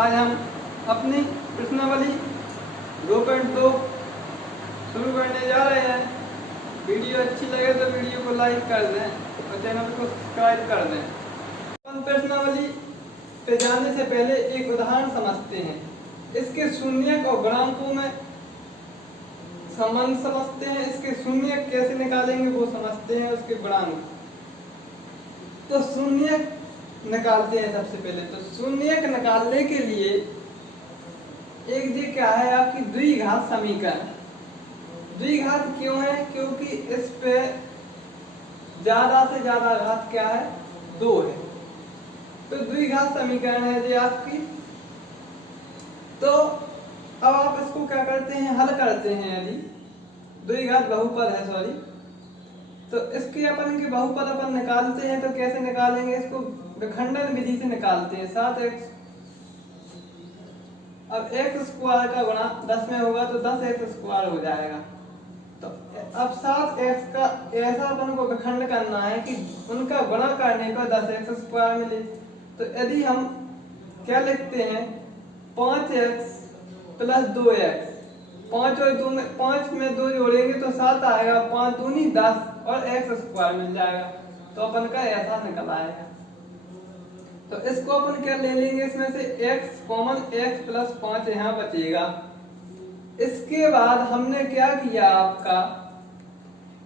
आज हम अपनी प्रश्नावली 2.2 शुरू करने जा रहे हैं। वीडियो अच्छी लगे तो वीडियो को लाइक कर दें और चैनल को सब्सक्राइब कर दें। हम प्रश्नावली पे जाने से पहले एक उदाहरण समझते हैं। इसके शून्यक और गुणांकों में संबंध समझते हैं। इसके शून्यक कैसे निकालेंगे वो समझते हैं, उसके गुणांक। तो शून्यक निकालते हैं सबसे पहले। तो शून्यक निकालने के लिए एक जी क्या है आपकी द्विघात समीकरण। द्विघात क्यों है? क्योंकि इस पे ज्यादा से ज्यादा घात क्या है? 2 है। तो द्विघात समीकरण है जी आपकी। तो अब आप इसको क्या करते हैं? हल करते हैं। यदि द्विघात बहुपद है, सॉरी, तो इसके अपन के बहुपद अपन निकालते हैं। तो कैसे निकालेंगे? इसको विखंडन विधि से निकालते हैं। 7x, अब x स्क्वायर का गुणा 10 में होगा तो 10x स्क्वायर हो जाएगा। तो अब 7x का ऐसा अपन को विखंड करना है कि उनका गुणा करने पर 10x स्क्वायर मिले। तो यदि हम क्या लिखते हैं? 5x प्लस 2x, 5 और 2 में 5 में 2 जोड़ेंगे तो 7 आएगा, 5 दूनी 10 और x स्क्वायर मिल जाएगा। तो अपन का ऐसा निकल आएगा। तो इसको अपन क्या ले लेंगे? इसमें से x कॉमन, x प्लस 5 यहाँ बचेगा। इसके बाद हमने क्या किया? आपका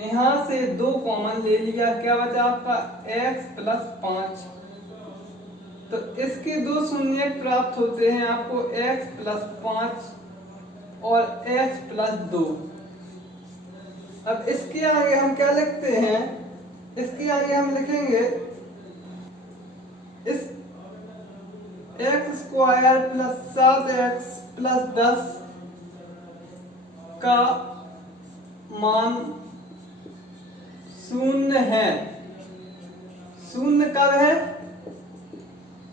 यहाँ से 2 कॉमन ले लिया। क्या बचा आपका? x plus 5। तो इसके 2 शून्यक प्राप्त होते हैं आपको, x प्लस 5 और x प्लस 2। अब इसके आगे हम क्या लिखते हैं? इसके आगे हम लिखेंगे इस x square plus 7x plus 10 का मान 0 है। 0 कब है?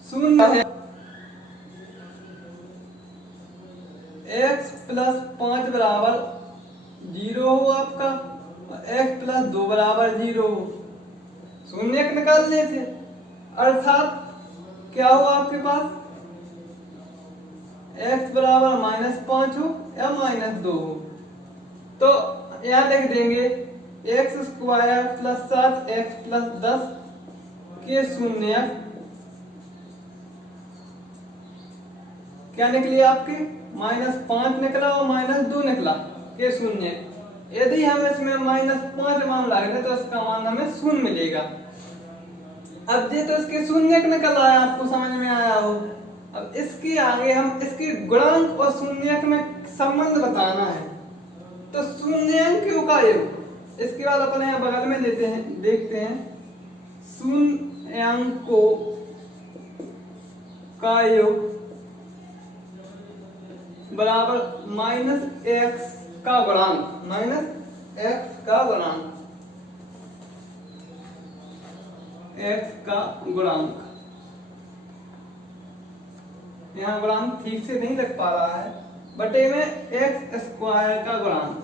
0 है। x प्लस 5 बराबर 0 हो आपका और x प्लस 2 बराबर 0 हो। शून्यक निकालने थे, अर्थात क्या हो आपके पास? x बराबर -5 हो या -2 हो। तो यहाँ लिख देंगे x square plus 7x plus 10 के शून्यक क्या निकले आपके? -5 निकला और -2 निकला के शून्य। यदि हम इसमें -5 मान लगाए तो इसका मान हमें 0 मिलेगा। अब ये तो इसके शून्यक निकल आया, आपको समझ में आया हो। अब इसके आगे हम इसके गुणांक और शून्यक में संबंध बताना है। तो शून्यंकों का योग, इसके बाद अपन यहाँ बगल में लेते हैं, देखते हैं। शून्यंकों का योग बराबर -x का गुणांक, -x का गुणांक, x का गुणांक। यहाँ गुणांक ठीक से नहीं लग पा रहा है, बटे में x स्क्वायर का गुणांक,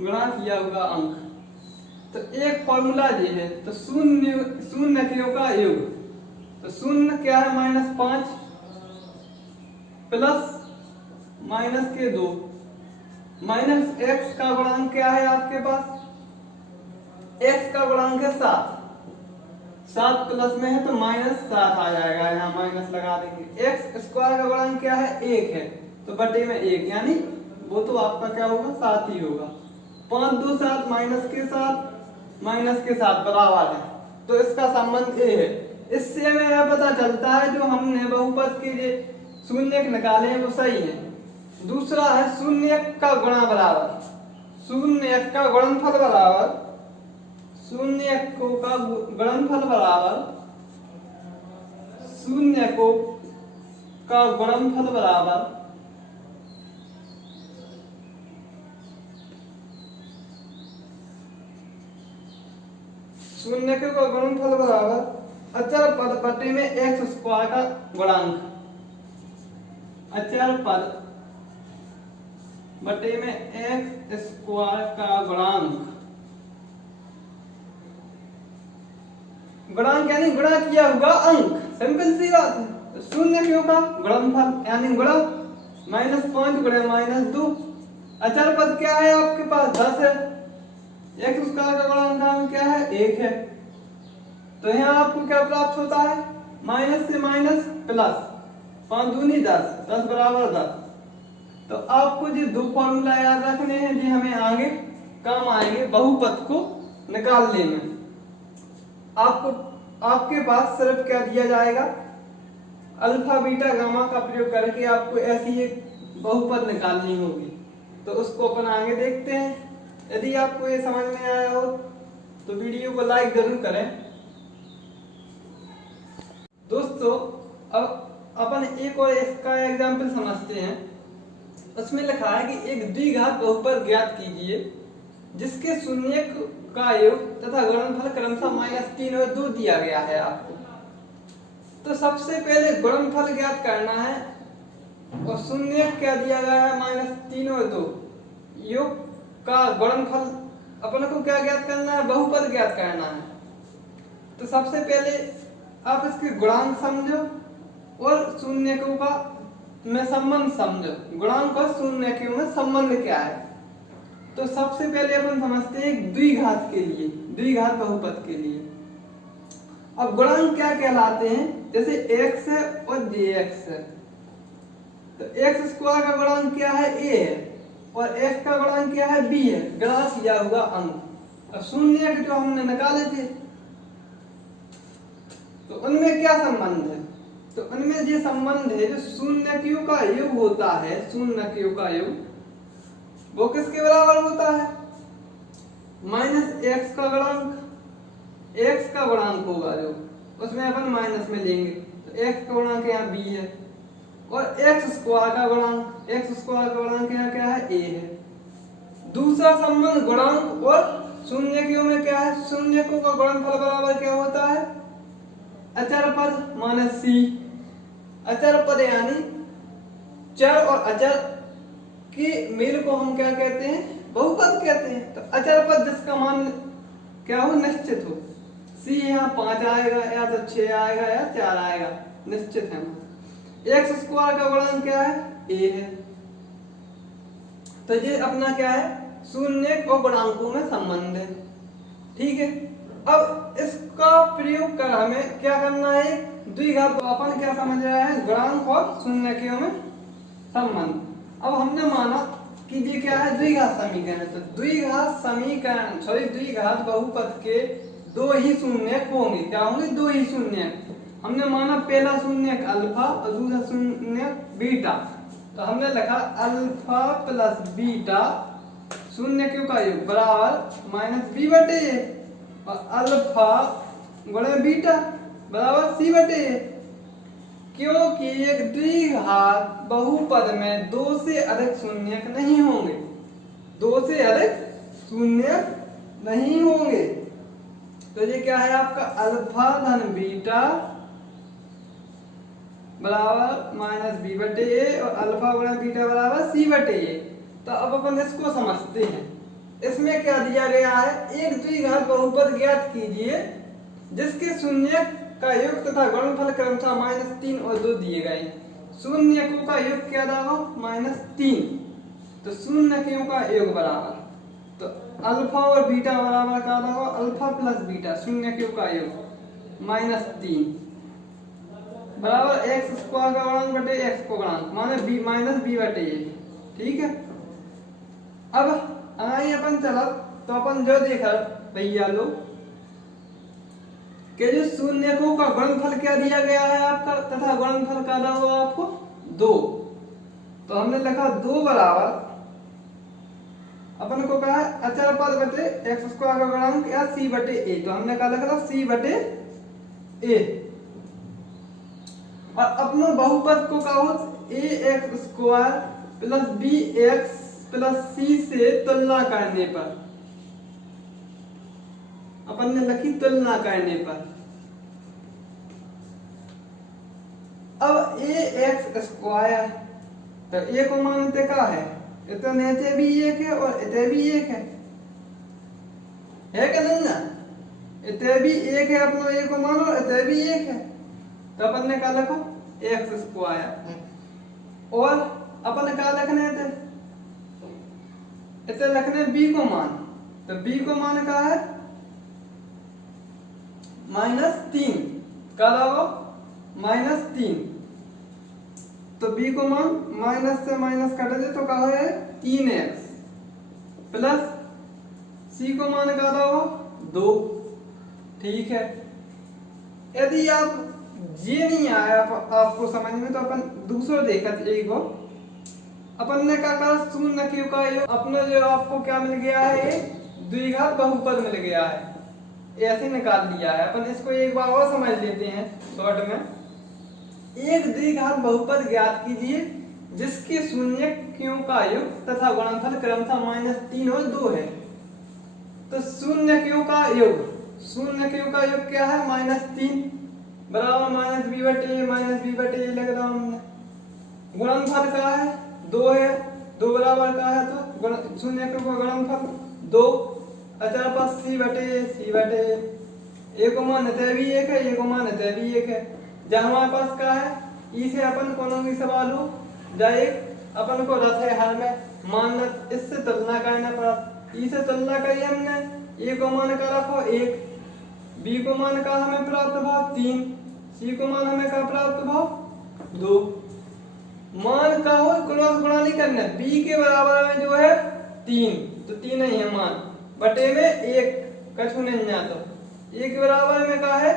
गुणा किया होगा अंक। तो एक फॉर्मूला ये है। तो शून्य का योग, तो शून्य क्या है? -5 प्लस -2 माइनस x का गुणांक क्या है आपके पास? x का गुणांक है 7, 7 प्लस में है तो -7 आ जाएगा, यहाँ माइनस लगा देंगे। x स्क्वायर का गुणांक क्या है? 1 है, तो बटे में 1, यानी वो तो आपका क्या होगा? 7 ही होगा। 5 2 7 माइनस के साथ बराबर है। तो इसका संबंध ए है। इससे हमें यह पता चलता है जो हमने बहुपद के लिए शून्यक निकाले हैं वो सही है। दूसरा है शून्यक का गुणा बराबर, शून्यक का गुणनफल बराबर, शून्यकों का गुणनफल बराबर, शून्यकों का गुणनफल बराबर शून्यकों का गुणनफल बराबर अचर पद बटे में x स्क्वायर का गुणांक, अचर पद बटे में x स्क्वायर का गुणांक। गुणांक यानी गुणा किया हुआ अंक, सिंपल सी बात है। तो शून्य क्यों का गुणनफल यानी गुणा -5 गुणे -2। अचर पद क्या है आपके पास 10 है, x स्क्वायर का गुणांक क्या है 1 है। तो यहाँ आपको क्या प्राप्त होता है, माइनस से माइनस प्लस, 5 दूनी 10, 10 बराबर 10। तो आपको जो दो फॉर्मूला याद रखने हैं जो हमें आगे काम आएंगे बहुपद को निकालने में। आपको आपके पास सिर्फ क्या दिया जाएगा, अल्फा बीटा गामा का प्रयोग करके आपको ऐसी एक बहुपद निकालनी होगी। तो उसको अपन आगे देखते हैं। यदि आपको ये समझ में आया हो तो वीडियो को लाइक जरूर करें। दोस्तों अब अपन एक और इसका एग्जाम्पल समझते हैं। उसमें लिखा है कि एक द्विघात बहुपद ज्ञात कीजिए जिसके शून्य का योग तथा गुणनफल क्रमशः -3 और 2 दिया गया है आपको। तो सबसे पहले गुणनफल ज्ञात करना है और शून्य क्या दिया गया है -3 और 2। योग का गुणनफल अपन को क्या ज्ञात करना है, बहुपद ज्ञात करना है। तो सबसे पहले आप इसके गुणांक समझो और शून्यकों का में संबंध समझो। गुणांक और शून्यकों में संबंध क्या है। तो सबसे पहले अपन समझते हैं द्विघात के लिए, द्विघात बहुपद के लिए। अब गुणांक क्या कहलाते हैं, जैसे x है और jx है। तो x स्क्वायर का गुणांक क्या है a है और x का गुणांक क्या है b है, ग्रास किया हुआ अंक। अब शून्य जो हमने निकाले थे तो उनमें क्या संबंध है, तो उनमें जो संबंध है जो शून्यकों का योग होता है, शून्यकों का योग वो किसके बराबर होता है, -x का गुणांक, x का गुणांक होगा जो उसमें अपन माइनस में लेंगे। तो x का गुणांक यहाँ b है और x स्क्वायर का गुणांक, x स्क्वायर का गुणांक यहाँ क्या है a है। दूसरा संबंध गुणांक और शून्यकों में क्या है, शून्यकों का गुणनफल बराबर क्या होता है, अचर पद -c। अचर पद यानी चर और अचर के मेल को हम क्या कहते हैं, बहुपद कहते हैं। तो अचर पद जिसका मान क्या हो, निश्चित हो। c यहाँ 5 आएगा या तो 6 आएगा या 4 आएगा, निश्चित है। x स्क्वायर का गुणांक क्या है a है। तो ये अपना क्या है, शून्य और गुणांकों में संबंध है। ठीक है, अब इसका प्रयोग कर हमें क्या करना है, द्विघात को अपन क्या समझ रहे हैं, गुणांक और शून्यकों में संबंध। अब हमने माना कि ये क्या है, द्विघात समीकरण। तो द्विघात समीकरण द्विघात बहुपद के दो ही शून्यक होंगे। क्या होंगे, दो ही शून्यक। हमने माना पहला शून्यक अल्फा और दूसरा शून्यक बीटा। तो हमने लिखा अल्फा प्लस बीटा शून्यकों का योग बराबर -b/a और अल्फा गुणे बीटा बराबर c/a। क्योंकि एक द्विघात बहुपद में दो से अधिक शून्यक नहीं होंगे, दो से अधिक शून्यक नहीं होंगे। तो ये क्या है आपका अल्फा धन बीटा बराबर -b/a और अल्फा गुणा बीटा बराबर c/a। तो अब अपन इसको समझते हैं। इसमें क्या दिया गया है, एक द्विघात बहुपद ज्ञात कीजिए जिसके शून्यक का योग तथा गुणनफल क्रमशः -3 और 2 दिए गए। शून्यकों का योग क्या था, -3। तो शून्यकों का योग बराबर, तो अल्फा और बीटा बराबर क्या था, अल्फा प्लस बीटा शून्यकों का योग -3 बराबर x स्क्वायर का गुणांक बटे x को गुणांक माने b/a। ठीक है, अब आइए अपन चला। तो अपन जो देखा भैया लोग कि जो शून्यकों का गुणनफल क्या दिया गया है आपका, तथा गुणनफल क्या था हुआ आपको 2। तो हमने लिखा 2 बराबर अपन को कहा अचर पद बटे x स्क्वायर का गुणांक या c/a। तो हमने कहा लिखा c/a और अपनो बहुपद को कहो ax square plus bx plus c से तुलना करने पर, अपन ने लिखी तुलना करने पर। अब ax स्क्वायर, तो a को मानते का है, इतने इतने भी एक है और इतने भी एक है कि नहीं ना, इतने भी एक है, अपना ए को मानो इतने भी एक है, तो अपन ने क्या लिखो एक्स स्क्वायर। और अपन क्या लिखने थे, इतने लिखने बी को मान, तो बी को मान क्या है -3, क्या लाओ -3, तो बी को मान माइनस से माइनस कट दे तो क्या है 3x प्लस सी को मान क्या लाओ 2। ठीक है, यदि आप ये नहीं आया आपको समझ में तो अपन दूसरा देखा एक को, अपन ने क्या कहा शून्य क्यों का योग, अपना जो आपको क्या मिल गया है द्विघात बहुपद मिल गया है, ऐसे निकाल लिया है। अपन इसको एक बार और समझ लेते हैं शॉर्ट में। एक द्विघात बहुपद ज्ञात कीजिए जिसके शून्य क्यों का योग तथा गुणनफल क्रमशः -3 और 2 है। तो शून्य क्यों का योग, शून्य क्यों का योग क्या है -3 बराबर -b/a लग रहा हमने। गुणनफल का है 2 है, 2 बराबर का है तो शून्य क्यों का गुणनफल 2, अचर पर c/a, ए को मान है भी एक है, ए को मान है भी एक है। जब हमारे पास क्या है ई से अपन कोनो भी सवाल हो जाए, अपन को रथ है हर में मान इससे तुलना करना पड़ा, ई से तुलना करी हमने, ए को मान का रखो 1, बी को मान का हमें प्राप्त भाव 3, सी को मान हमें का प्राप्त भाव 2। मान का हो क्रॉस गुणा नहीं करना, बी के बराबर में जो है 3 तो 3 ही है मान, बटे में 1 कछु नहीं जाता, ए के बराबर में क्या है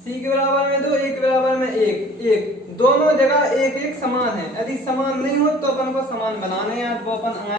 सी के बराबर में 2, ए के बराबर में 1, दोनों जगह 1 1 समान है। यदि समान नहीं हो तो अपन को समान बनाने हैं, तो अपन